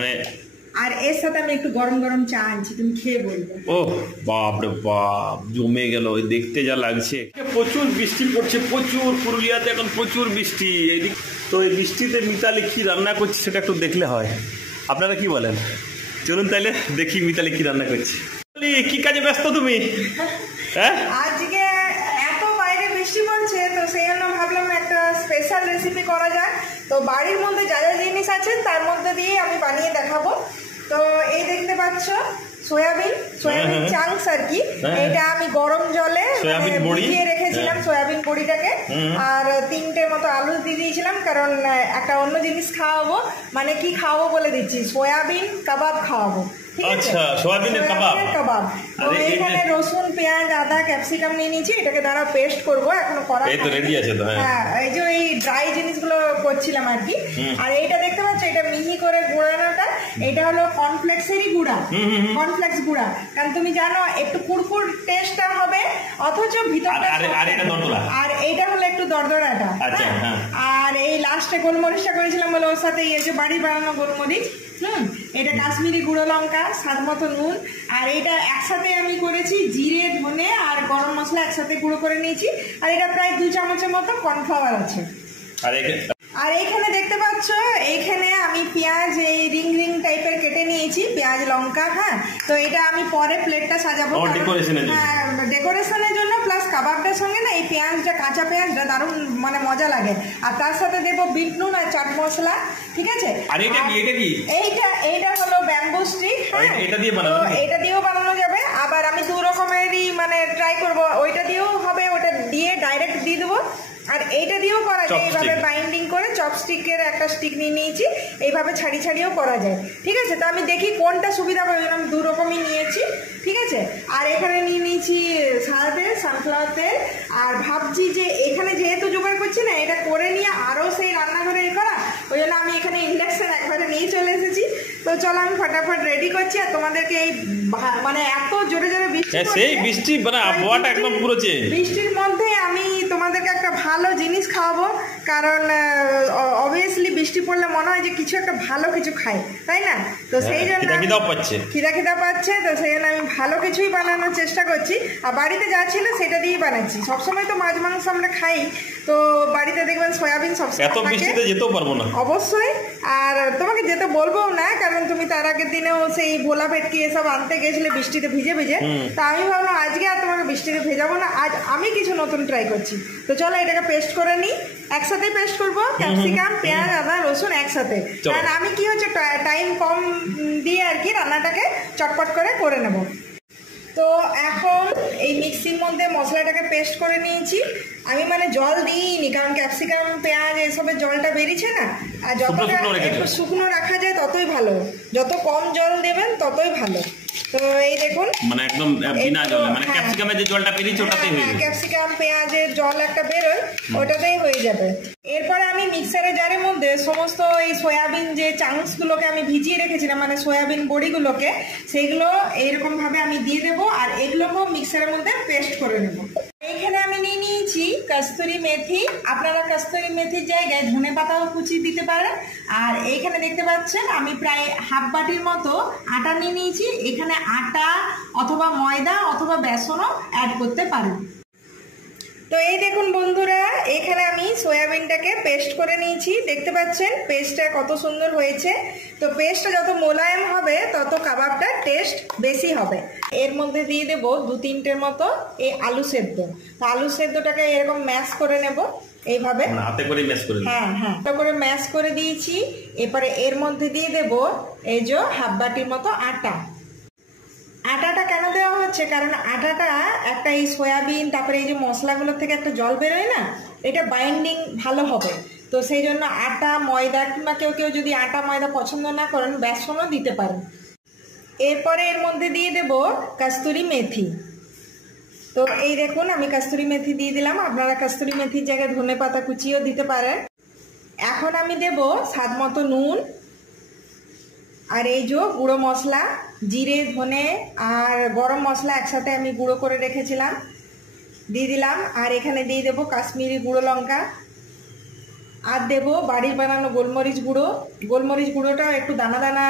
মানে আর এর সাথে আমি একটু গরম গরম চা আনছি, তুমি খেয়ে বলবে। ও বাপ রে বাপ, জমে গেল দেখতে যা লাগছে। প্রচুর বৃষ্টি পড়ছে, প্রচুর। পুরুলিয়াতে এখন প্রচুর বৃষ্টি। এইদিক তো এই বৃষ্টিতে মিতালি কি রান্না করছে সেটা একটু দেখলে হয়। আপনারা কি বলেন? চলুন তাইলে দেখি মিতালি কি রান্না করছে। কি কাজে ব্যস্ত তুমি? হ্যাঁ, আজকে এত বাইরে বৃষ্টি পড়ছে, তো সেই জন্য ভাবলাম একটা স্পেশাল রেসিপি করা যায়। তো বাড়ির মধ্যে যা যা জিনিস আছে তার মধ্যে দিয়ে আমি বানিয়ে দেখাবো। তো এই দেখতে পাচ্ছ সয়াবিন চাংস আর কি। এটা আমি গরম জলে ভিজিয়ে রেখেছিলাম সয়াবিন বড়িটাকে, আর 3টের মতো আলু দিয়ে দিয়েছিলাম, কারণ একটা অন্য জিনিস খাওয়াবো। মানে কি খাওয়াবো বলে দিচ্ছি, সয়াবিন কাবাব খাওয়াবো। আচ্ছা, সয়াবিনের কাবাব। তো এখানে রসুন, পেঁয়াজ, আদা, ক্যাপসিকাম নিয়ে নিয়েছি, এটাকে দ্বারা পেস্ট করবো, এখনো করা এই তো রেডি আছে তো। হ্যাঁ, এই যে এই ড্রাই জিনিসগুলো করছিলাম আর কি। আর এইটা দেখতে পাচ্ছ, এটা মিহি করে গুঁড়ানোটা, এটা হলো কর্নফ্লেক্সেরই গুঁড়া, কর্নফ্লেক্স গুঁড়া। কারণ তুমি জানো একটু কুরকুর টেস্টটা হবে, অথচ ভিতরটা আর এইটা হলো একটু দরদরাটা। আর এই লাস্টে গোলমরিচটা করেছিলাম বলে ওর সাথে এই যে বাড়ি বানানো গোলমরিচ, এটা কাশ্মীরি গুঁড়ো লঙ্কা, স্বাদ মতো নুন। আর এটা একসাথে আমি করেছি জিরে, ধনে আর গরম মশলা একসাথে গুঁড়ো করে নিয়েছি। আর এটা প্রায় 2 চামচের মতো কর্নফ্লাওয়ার আছে। আর এইখানে দেখতে পাচ্ছ, এইখানে আমি পেঁয়াজ এই রিং রিং টাইপের কেটে নিয়েছি, পেঁয়াজ লঙ্কা। হ্যাঁ, তো এটা আমি পরে প্লেটটা সাজাবো ডেকোরেশনের জন্য, প্লাস কাবাবটার সঙ্গে না এই পেঁয়াজটা, কাঁচা পেঁয়াজটা দারুণ মানে মজা লাগে। আর তার সাথে দেবো বিট নুন আর চাট মশলা, ঠিক আছে। আর এইটা হলো ব্যাম্বু স্টিক, এটা দিয়েও বানানো যাবে। আবার আমি 2 রকমেরই মানে ট্রাই করবো, ওইটা দিয়েও হবে, ওটা দিয়ে ডাইরেক্ট দিয়ে দেবো। আর এইটা দিয়েও করা যায়, এইভাবে বাইন্ডিং করে চপস্টিকের একটা স্টিক নিয়ে নিয়েছি, এইভাবে ছাড়িয়েও করা যায়, ঠিক আছে। তো আমি দেখি কোনটা সুবিধা পাবে, আমি 2 রকমই নিয়েছি, ঠিক আছে। আর এখানে নিয়ে নিয়েছি সাদা তেল, সানফ্লাওয়ার তেল। আর ভাবছি যে এখানে যেহেতু জোগাড় করছি না, এটা করে নিয়ে আরও সেই রান্নাঘরে করা, ওই জন্য আমি এখানে ইন্ডাকশন একবারে নিয়ে চলে এসেছি। তো চলো আমি ফটাফট রেডি করছি, আর তোমাদেরকে এই মানে এত জোরে জোরে বৃষ্টির মধ্যে আমি তোমাদেরকে একটা ভালো জিনিস খাওয়াবো। কারণ অবভিয়াসলি বৃষ্টি পড়লে মনে হয় যে কিছু একটা ভালো কিছু খাই, তাই না? তো সেই জন্য খিদা পাচ্ছে, তো সেই জন্য আমি ভালো কিছুই বানানোর চেষ্টা করছি। আর বাড়িতে যা ছিল সেটা দিয়েই বানাচ্ছি। সবসময় তো মাছ মাংস আমরা খাই, তো বাড়িতে দেখবেন সয়াবিন সবসময় যেতেও পারবো না অবশ্যই। আর তোমাকে যেতে বলবো না, কারণ তুমি তার আগের দিনেও সেই ভোলা ভেটকি এসব আনতে গেছিলে বৃষ্টিতে ভিজে ভিজে। তা আমি ভাবলাম আজকে আর তোমাকে বৃষ্টিতে ভেজাবো না, আজ আমি কিছু নতুন ট্রাই করছি। তো চলো এটাকে পেস্ট করে নিই, একসাথে পেস্ট করবো, ক্যাপসিকাম, পেঁয়াজ, আদা, রসুন একসাথে। কারণ আমি কি হচ্ছে টাইম কম দিয়ে আর কি রান্নাটাকে চটপট করে নেব। তো এখন এই মিক্সির মধ্যে মশলাটাকে পেস্ট করে নিয়েছি। আমি মানে জল দিইনি, কারণ ক্যাপসিকাম, পেঁয়াজ এসবের জলটা বেরিয়েছে না। আর যতটা একটু শুকনো রাখা যায় ততই ভালো, যত কম জল দেবেন ততই ভালো। তো এই দেখুন, মানে একদম বিনা জলে, মানে ক্যাপসিকামের যে জলটা বেরিয়েছে ওটাতেই হয়ে যাবে। ক্যাপসিকাম, পেঁয়াজের জল একটা বেরোয়, ওটাতেই হয়ে যাবে। এরপরে আমি মিক্সারের জারের মধ্যে সমস্ত এই সয়াবিন যে চাংসগুলোকে আমি ভিজিয়ে রেখেছিলাম, মানে সয়াবিন বড়িগুলোকে, সেইগুলো এইরকম ভাবে আমি দিয়ে দেবো। আর এগুলোকেও মিক্সারের মধ্যে পেস্ট করে নেব। এইখানে আমি নিয়ে নিয়েছি কস্তুরি মেথি। আপনারা কস্তুরি মেথির জায়গায় ধনে পাতাও কুচি দিতে পারেন। আর এইখানে দেখতে পাচ্ছেন আমি প্রায় হাফ বাটির মতো আটা নিয়ে নিয়েছি। এখানে আটা অথবা ময়দা অথবা বেসনও অ্যাড করতে পারেন। তো এই দেখুন বন্ধুরা, এখানে আমি সয়াবিনটাকে পেস্ট করে নিয়েছি। দেখতে পাচ্ছেন পেস্টটা কত সুন্দর হয়েছে। তো পেস্টটা যত মোলায়েম হবে তত কাবাবটার টেস্ট বেশি হবে। এর মধ্যে দিয়ে দেবো 2-3টের মতো এই আলু সেদ্ধ। তো আলু সেদ্ধটাকে এরকম ম্যাশ করে নেব, এইভাবে হাতে করে ম্যাশ করে। হ্যাঁ, এটা করে ম্যাশ করে দিয়েছি। এরপরে এর মধ্যে দিয়ে দেব এই যে হাফ বাটির মতো আটা। আটাটা কেন দেওয়া হচ্ছে, কারণ আটাটা একটা এই সয়াবিন, তারপরে এই যে মশলাগুলোর থেকে একটা জল বেরোয় না, এটা বাইন্ডিং ভালো হবে। তো সেই জন্য আটা, ময়দা, কিংবা কেউ যদি আটা ময়দা পছন্দ না করেন বেসনও দিতে পারেন। এরপরে এর মধ্যে দিয়ে দেব কস্তুরি মেথি। তো এই দেখুন আমি কস্তুরি মেথি দিয়ে দিলাম, আপনারা কস্তুরি মেথির জায়গায় ধনে পাতা কুচিও দিতে পারেন। এখন আমি দেব স্বাদ মতো নুন, আর এই যে গুঁড়ো মশলা, জিরে, ধনে আর গরম মশলা একসাথে আমি গুঁড়ো করে রেখেছিলাম, দিয়ে দিলাম। আর এখানে দিয়ে দেবো কাশ্মীরি গুঁড়ো লঙ্কা। আর দেবো বাড়ির বানানো গোলমরিচ গুঁড়ো। গোলমরিচ গুঁড়োটাও একটু দানা দানা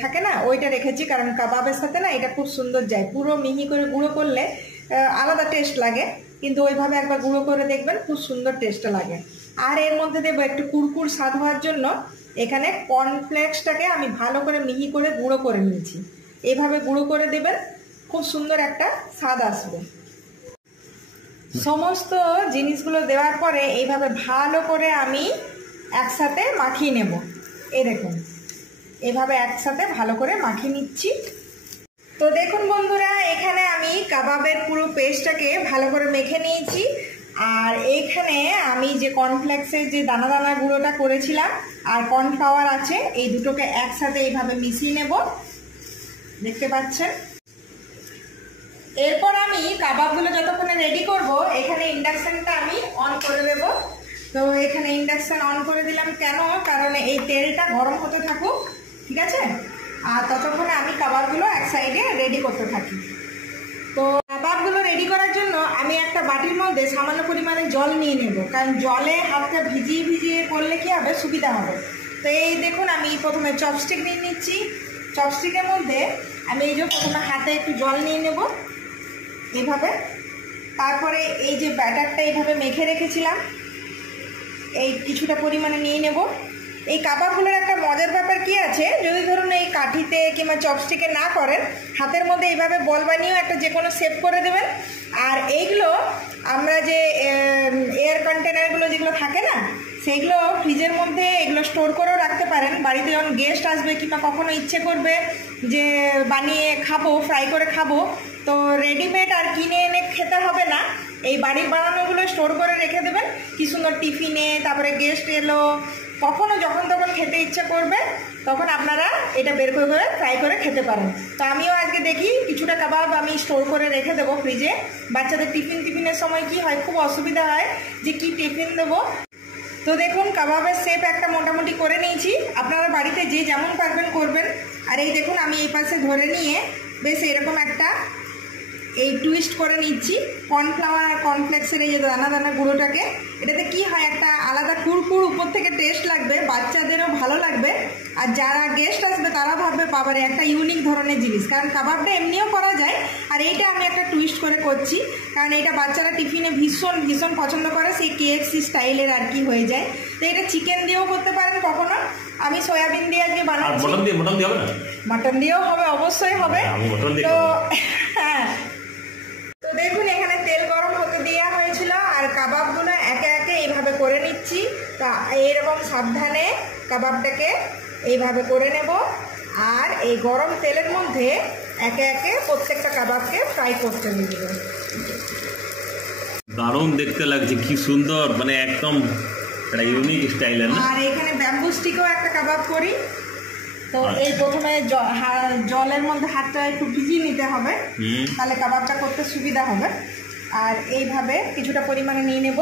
থাকে না, ওইটা রেখেছি, কারণ কাবাবের সাথে না এটা খুব সুন্দর যায়। পুরো মিহি করে গুঁড়ো করলে আলাদা টেস্ট লাগে, কিন্তু ওইভাবে একবার গুঁড়ো করে দেখবেন, খুব সুন্দর টেস্টটা লাগে। আর এর মধ্যে দেবো একটু কুরকুর স্বাদ হওয়ার জন্য এখানে কর্নফ্লেক্সটাকে আমি ভালো করে মিহি করে গুঁড়ো করে নিয়েছি। এইভাবে গুঁড়ো করে দেবেন, খুব সুন্দর একটা স্বাদ আসবে। সমস্ত জিনিসগুলো দেওয়ার পরে এইভাবে ভালো করে আমি একসাথে মাখিয়ে নেব। এই দেখুন, এভাবে একসাথে ভালো করে মাখিয়ে নিচ্ছি। তো দেখুন বন্ধুরা, এখানে আমি কাবাবের পুরো পেস্টটাকে ভালো করে মেখে নিয়েছি। আর এইখানে আমি যে কর্নফ্লেক্সের যে দানা দানা গুঁড়োটা করেছিলাম আর কর্নফ্লাওয়ার আছে, এই দুটোকে একসাথে এইভাবে মিশিয়ে নেব, দেখতে পাচ্ছেন। এরপর আমি কাবাবগুলো যতক্ষণে রেডি করব, এখানে ইন্ডাকশনটা আমি অন করে দেব। তো এখানে ইন্ডাকশন অন করে দিলাম কেন, কারণ এই তেলটা গরম হতে থাকুক, ঠিক আছে। আর ততক্ষণে আমি কাবাবগুলো এক সাইডে রেডি করতে থাকি। তো কাবাবগুলো রেডি করার জন্য আমি একটা বাটির মধ্যে সামান্য পরিমাণে জল নিয়ে নেব, কারণ জলে হাতটা ভিজিয়ে ভিজিয়ে করলে কি হবে, সুবিধা হবে। তো এই দেখুন, আমি প্রথমে চপস্টিক নিয়ে নিচ্ছি। চপস্টিকের মধ্যে আমি এই যে প্রথমে হাতে একটু জল নিয়ে নেব এইভাবে। তারপরে এই যে ব্যাটারটা এইভাবে মেখে রেখেছিলাম, এই কিছুটা পরিমাণে নিয়ে নেব। এই কাবাবগুলোর একটা মজার ব্যাপার কি আছে, যদি ধরুন এই কাঠিতে কিংবা চপস্টিকে না করেন, হাতের মধ্যে এইভাবে বল বানিয়েও একটা যে কোনো শেপ করে দেবেন। আর এইগুলো আমরা যে এয়ার কন্টেনারগুলো যেগুলো থাকে না, সেইগুলো ফ্রিজের মধ্যে এগুলো স্টোর করেও রাখতে পারেন। বাড়িতে যখন গেস্ট আসবে কিংবা কখনো ইচ্ছে করবে যে বানিয়ে খাবো, ফ্রাই করে খাবো, তো রেডিমেড আর কিনে এনে খেতে হবে না, এই বাড়ির বানানোগুলো স্টোর করে রেখে দেবেন। কি সুন্দর টিফিনে, তারপরে গেস্ট এলো, কখনো যখন তখন খেতে ইচ্ছে করবে, তখন আপনারা এটা বের করে ফ্রাই করে খেতে পারেন। তো আমিও আজকে দেখি কিছুটা কাবাব আমি স্টোর করে রেখে দেবো ফ্রিজে। বাচ্চাদের টিফিনের সময় কি হয়, খুব অসুবিধা হয় যে কি টিফিন দেবো। তো দেখুন, কাবাবের শেপ একটা মোটামুটি করে নিয়েছি, আপনারা বাড়িতে যে যেমন পারবেন করবেন। আর এই দেখুন, আমি এই পাশে ধরে নিয়ে বেশ এরকম একটা এই টুইস্ট করে নিচ্ছি কর্নফ্লাওয়ার আর কর্নফ্লেক্সের এই যে দানা দানা গুঁড়োটাকে। এটাতে কি হয়, একটা আলাদা কুরকুর উপর থেকে টেস্ট লাগবে, বাচ্চাদেরও ভালো লাগবে। আর যারা গেস্ট আসবে তারা ভাববে বাবারে একটা ইউনিক ধরনের জিনিস, কারণ কাবাবটা এমনিও করা যায়, আর এইটা আমি একটা টুইস্ট করে করছি, কারণ এটা বাচ্চারা টিফিনে ভীষণ ভীষণ পছন্দ করে, সেই KFC স্টাইলের আর কি হয়ে যায়। তো এটা চিকেন দিয়েও করতে পারেন কখনো, আমি সয়াবিন দিয়ে আজকে বানাচ্ছি। মাটন দিয়েও হবে, অবশ্যই হবে। তো হ্যাঁ, তো দেখুন এখানে তেল গরম হতে দেওয়া হয়েছিল, আর কাবাবগুলো একে একে এইভাবে করে নিচ্ছি। তা এইরকম সাবধানে কাবাবটাকে এইভাবে করে নেব, আর এই গরম তেলের মধ্যে একে একে প্রত্যেকটা কাবাবকে ফ্রাই করতে নিয়ে দেব। দারুণ দেখতে লাগছে, কি সুন্দর, মানে একদম একটা ইউনিক স্টাইলের। আর এখানে ব্যাম্বু স্টিকও একটা কাবাব করি। তো এই প্রথমে জলের মধ্যে হাতটা একটু ভিজিয়ে নিতে হবে, তাহলে কাবাবটা করতে সুবিধা হবে। আর এইভাবে কিছুটা পরিমাণে নিয়ে নেব,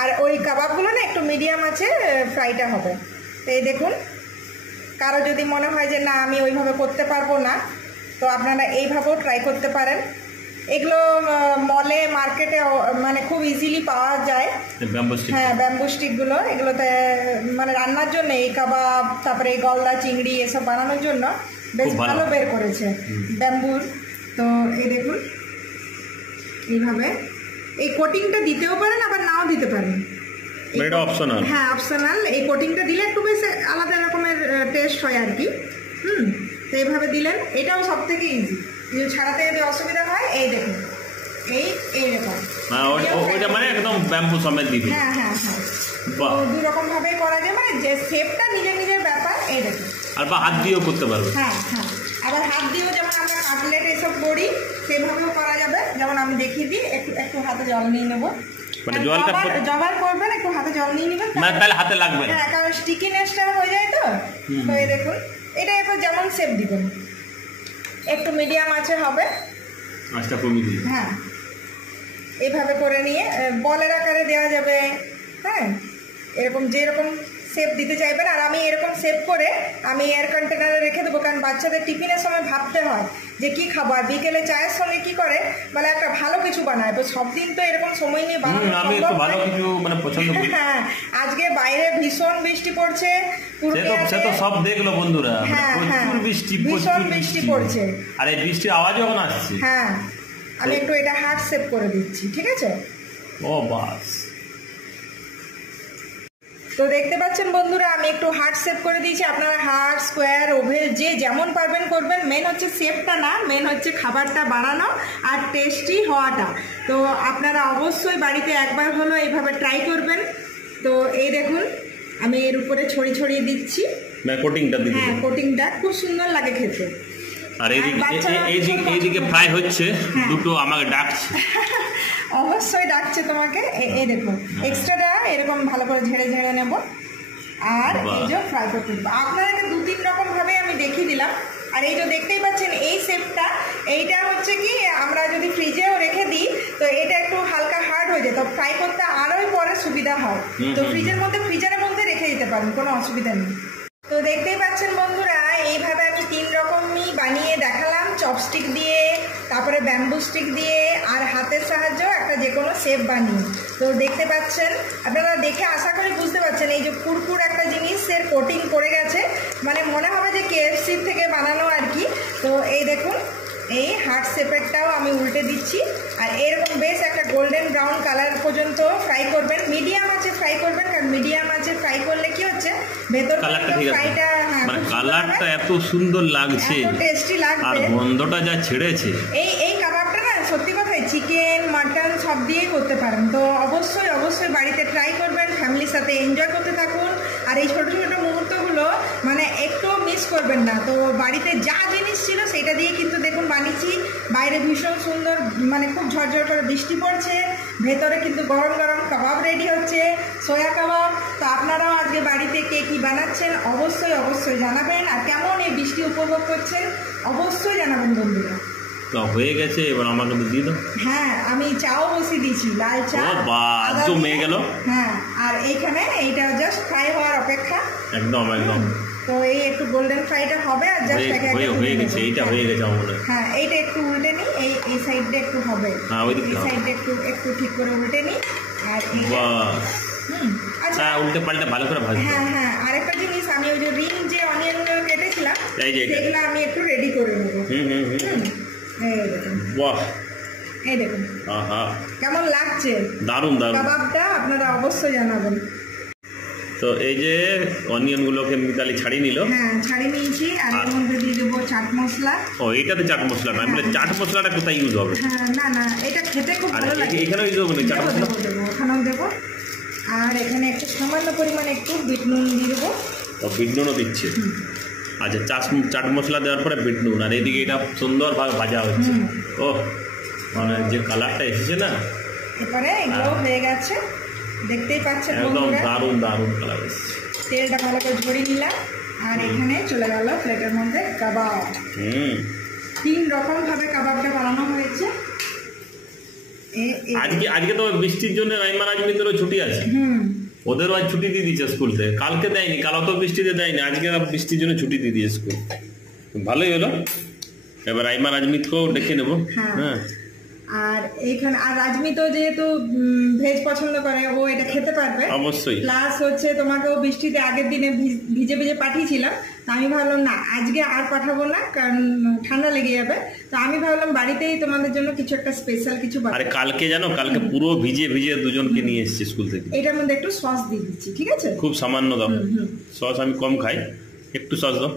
আর ওই কাবাবগুলো না একটু মিডিয়াম আছে ফ্রাইটা হবে। তো এই দেখুন, কারো যদি মনে হয় যে না আমি ওইভাবে করতে পারবো না, তো আপনারা এইভাবেও ট্রাই করতে পারেন। এগুলো মলে মার্কেটে মানে খুব ইজিলি পাওয়া যায়। হ্যাঁ, ব্যাম্বু স্টিকগুলো, এগুলোতে মানে রান্নার জন্য এই কাবাব, তারপরে এই গলদা চিংড়ি এসব বানানোর জন্য বেশ ভালো বের করেছে ব্যাম্বুর। তো এই দেখুন, এইভাবে এই কোটিংটা দিতেও পারেন, আবার নাও দিতে পারেন, এটা অপশনাল। হ্যাঁ, অপশনাল। এই কোটিংটা দিলে একটু বেশ আলাদা রকমের টেস্ট হয় আর কি। তো এইভাবে দিলেন, এটাও সব থেকে ইজি। ছাড়াতে যদি অসুবিধা হয়, এই দেখুন এইরকম, মানে একদম ব্যাম্বু সমেত দিবে। হ্যাঁ হ্যাঁ হ্যাঁ, দুই রকম ভাবে করা যায়, মানে যে শেপটা নিজের নিজের ব্যাপার। এই দেখুন, আর বা হাত দিয়েও করতে পারবে। হ্যাঁ হ্যাঁ, আবার হাত দিয়েও যেমন আমরা কাটলেট এসব করি সেভাবেও করা যাবে। যেমন আমি দেখিয়ে দিই, একটু হাতে জল নিয়ে নেবো, মানে জলটা জবার করবেন, একটু হাতে জল নিয়ে নেবেন, তাহলে হাতে লাগবে। হ্যাঁ, কারণ স্টিকিনেসটা হয়ে যায়। তো এই দেখুন, এটা এবার যেমন শেপ দিবেন, একটু মিডিয়াম আছে হবে, আচ্ছা কমিয়ে দিই। হ্যাঁ, এইভাবে করে নিয়ে বলের আকারে দেওয়া যাবে। হ্যাঁ, এরকম যেরকম শেপ দিতে চাইবেন। আর আমি এরকম শেপ করে আমি এয়ার কন্টেনারে রেখে দেবো, কারণ বাচ্চাদের টিফিনের সময় ভাবতে হয় যে কি খাবো, আর বিকেলে চায়ের সঙ্গে কি করে বলে একটা ভালো কিছু বানায়। তো সব দিন তো এরকম সময় নিয়ে বানানো সম্ভব নয়। হ্যাঁ, আজকে বাইরে ভীষণ বৃষ্টি পড়ছে, সে তো সব দেখলো বন্ধুরা, ভীষণ বৃষ্টি পড়ছে, আর এই বৃষ্টির আওয়াজও এখন আসছে। হ্যাঁ, আমি একটু এটা হার্ট শেপ করে দিচ্ছি, ঠিক আছে? ও বাস। তো দেখতে পাচ্ছেন বন্ধুরা, আমি একটু হার্ট শেপ করে দিয়েছি। আপনারা হার্ট, স্কোয়ার, ওভেল যে যেমন পারবেন করবেন। মেন হচ্ছে শেপটা না, মেন হচ্ছে খাবারটা বানানো আর টেস্টি হওয়াটা। তো আপনারা অবশ্যই বাড়িতে একবার হলো এইভাবে ট্রাই করবেন। তো এই দেখুন, আমি এর উপরে ছড়িয়ে দিচ্ছি হ্যাঁ, কোটিংটা খুব সুন্দর লাগে খেতে। আর এইদিকে ফ্রাই হচ্ছে, দুটো আমাকে ডাকছে। অবশ্যই ডাকছে তোমাকে। এই দেখুন, এক্সট্রাটা এরকম ভালো করে ঝেড়ে নেব, আর এই যে ফ্রাই করতে দেবো। আপনাদেরকে 2-3 রকম ভাবে আমি দেখিয়ে দিলাম। আর এই যে দেখতেই পাচ্ছেন এই শেপটা, এইটা হচ্ছে কি আমরা যদি ফ্রিজেও রেখে দিই তো এটা একটু হালকা হার্ড হয়ে যায়, তো ফ্রাই করতে আরোই পরে সুবিধা হয়। তো ফ্রিজের মধ্যে রেখে দিতে পারেন, কোনো অসুবিধা নেই। তো দেখতেই পাচ্ছেন বন্ধুরা, এইভাবে আমি 3 রকমই বানিয়ে দেখালাম, চপস্টিক দিয়ে, তারপরে ব্যাম্বু স্টিক দিয়ে, আর হাতের সাহায্যেও একটা যে কোনো শেপ বানিয়ে। তো দেখতে পাচ্ছেন, আপনারা দেখে আশা করি বুঝতে পারছেন এই যে কুরকুর একটা জিনিসের কোটিং পড়ে গেছে, মানে মনে হবে যে KFC থেকে বানানো আর কি। তো এই দেখুন, এই হার্ট শেপেরটাও আমি উল্টে দিচ্ছি, আর এরকম বেশ একটা গোল্ডেন ব্রাউন কালার পর্যন্ত ফ্রাই করবেন। মিডিয়াম আঁচে ফ্রাই করবেন, কারণ মিডিয়াম আঁচে ফ্রাই করলে কি হচ্ছে ভেতর ফ্রাইটা কালারটা এত সুন্দর লাগছে, টেস্টি লাগবে, আর গন্ধটা যা ছেড়েছে। এই কাবাবটা না সত্যি কথাই চিকেন, মাটন সব দিয়েই করতে পারেন। তো অবশ্যই বাড়িতে ট্রাই করবেন, ফ্যামিলির সাথে এনজয় করতে থাকুন। আর এই ছোট ছোট মুহূর্তগুলো মানে একটু মিস করবেন না। তো বাড়িতে যা জিনিস ছিল সেটা দিয়ে কিন্তু দেখুন বানিয়েছি। বাইরে ভীষণ সুন্দর, মানে খুব ঝরঝর করে বৃষ্টি পড়ছে, ভেতরে কিন্তু গরম গরম কাবাব রেডি হচ্ছে, সোয়া কাবাব। তো আপনারাও আজকে বাড়িতে কে কী বানাচ্ছেন অবশ্যই জানাবেন, আর কেমন এই বৃষ্টি উপভোগ করছেন অবশ্যই জানাবেন বন্ধুরা। তো হয়ে গেছে, এবার আমাকে দিয়ে দাও। হ্যাঁ, আমি চাও বসিয়ে দিয়েছি, লাল চা জমে গেল। হ্যাঁ, আর এইখানে এইটা জাস্ট ফ্রাই হওয়ার অপেক্ষা। একদম। তো এই একটু গোল্ডেন ফ্রাইটা হবে, আর জাস্ট হয়ে গেছে, এইটা হয়ে গেছে আমাদের। হ্যাঁ, এইটা একটু উল্টে নিই, এই সাইডটা একটু হবে, এই সাইডটা একটু ঠিক করে উল্টে নিই। আর আচ্ছা, উল্টে পাল্টে ভালো করে ভাজতে। হ্যাঁ, আরেকটা জিনিস, আমি ওই যে রিং যে অনিয়নগুলো কেটেছিলাম সেগুলো আমি একটু রেডি করে নেবো। বাহ, এই দেখুন কেমন লাগছে দারুণ কাবাবটা, আপনারা অবশ্যই জানাবেন। তো এই যে অনিয়নগুলোকে মিতালি ছাড়িয়ে নিল। হ্যাঁ, ছাড়িয়ে নিয়েছি, আর এর মধ্যে দিয়ে দেবো চাট মশলা। ও, এইটাতে চাট মশলা না, মানে চাট মশলাটা কোথায় ইউজ হবে? হ্যাঁ, না, এটা খেতে খুব ভালো লাগে। এখানেও ইউজ হবে চাট মশলা? দেবো, ওখানেও দেবো। আর এখানে একটু সামান্য পরিমাণে একটু বিট নুন দিয়ে দেবো। ও, বিট নুনও দিচ্ছে। আচ্ছা, চাট মশলা দেওয়ার পরে বিট নুন, আর এদিকে এটা সুন্দরভাবে ভাজা হচ্ছে। ও, মানে যে কালারটা এসেছে না, এরপরে এগুলো হয়ে গেছে, দেখতেই পাচ্ছেন একদম দারুণ কালার এসেছে। তেলটা ভালো করে ঝরিয়ে নিলাম, আর এখানে চলে গেল প্লেটের মধ্যে কাবাব। 3 রকম ভাবে কাবাবটা বানানো হয়েছে। আজকে তো বৃষ্টির জন্য আইমান আজমিদেরও ছুটি আছে, ওদেরও আজ ছুটি দিয়ে দিচ্ছে স্কুল থেকে। কালকে দেয়নি, কাল অত বৃষ্টিতে দেয়নি, আজকে বৃষ্টির জন্য ছুটি দিয়ে দিয়েছে স্কুল। ভালোই হলো, এবার আইমান আজমিদকেও ডেকে নেবো। হ্যাঁ, আর এইখানে আর রাজমি তো যেহেতু ভেজ পছন্দ করে, ও এটা খেতে পারবে অবশ্যই। প্লাস হচ্ছে তোমাকেও বৃষ্টিতে আগের দিনে ভিজে পাঠিয়েছিলাম, তো আমি ভাবলাম না আজকে আর পাঠাবো না, কারণ ঠান্ডা লেগে যাবে। তো আমি ভাবলাম বাড়িতেই তোমাদের জন্য কিছু একটা স্পেশাল কিছু বানাবো। আরে কালকে জানো, কালকে পুরো ভিজে দুজনকে নিয়ে এসেছি স্কুল থেকে। এটার মধ্যে একটু সস দিয়ে দিচ্ছি, ঠিক আছে? খুব সামান্য দাও সস, আমি কম খাই, একটু সস দাও।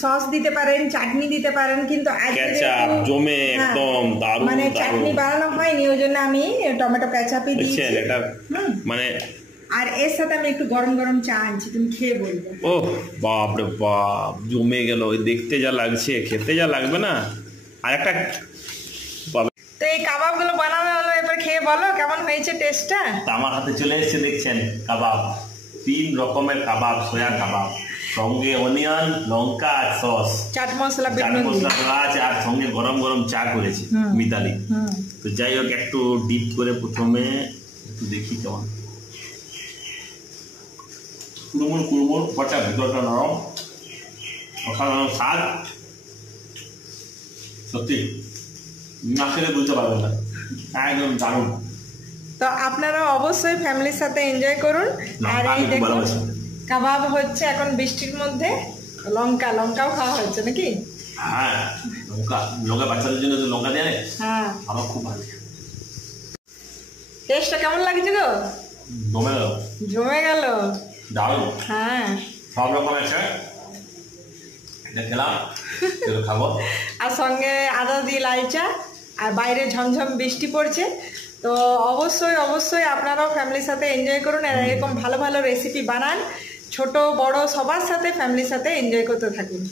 সস দিতে পারেন, চাটনি দিতে পারেন, কিন্তু কেচাপ জমে একদম দারুণ। মানে চাটনি বানানো হয়নি, ওই জন্য আমি টমেটো কেচাপই দিয়েছি। এটা মানে, আর এর সাথে আমি একটু গরম গরম চা আনছি, তুমি খেয়ে বলবে। ও বাপ রে বাপ, জমে গেল। দেখতে যা লাগছে, খেতে যা লাগবে না। আর একটা, তো এই কাবাবগুলো বানানো হলো, এবার খেয়ে বলো কেমন হয়েছে টেস্টটা। আমার হাতে চলে এসেছে, দেখছেন কাবাব, 3 রকমের কাবাব, সোয়া কাবাব, সঙ্গে অনিয়ন, লঙ্কা আর সস, চাট মশলা দেওয়া আছে, আর সঙ্গে গরম গরম চা করেছে মিতালি। তো যাই হোক, একটু ডিপ করে প্রথমে একটু দেখি কেমন, কুড়মুড় ফটা, ভিতরটা নরম, অসাধারণ স্বাদ। সত্যি না খেলে বুঝতে পারবেন না, একদম দারুণ। তো আপনারা অবশ্যই ফ্যামিলির সাথে এনজয় করুন। আর এই দেখুন কাবাব হচ্ছে এখন বৃষ্টির মধ্যে, লঙ্কাও খাওয়া হচ্ছে নাকি? হ্যাঁ, লঙ্কা বাচ্চাদের জন্য লঙ্কা দেয়। হ্যাঁ, আমার খুব ভালো। টেস্টটা কেমন লাগছে গো? জমে গেল দারুণ। হ্যাঁ, সব রকম আছে, খেলাম খাবো। আর সঙ্গে আদা দিয়ে লাল চা, আর বাইরে ঝমঝম বৃষ্টি পড়ছে। তো অবশ্যই আপনারাও ফ্যামিলির সাথে এনজয় করুন, আর এরকম ভালো ভালো রেসিপি বানান, ছোট বড় সবার সাথে ফ্যামিলির সাথে এনজয় করতে থাকুন।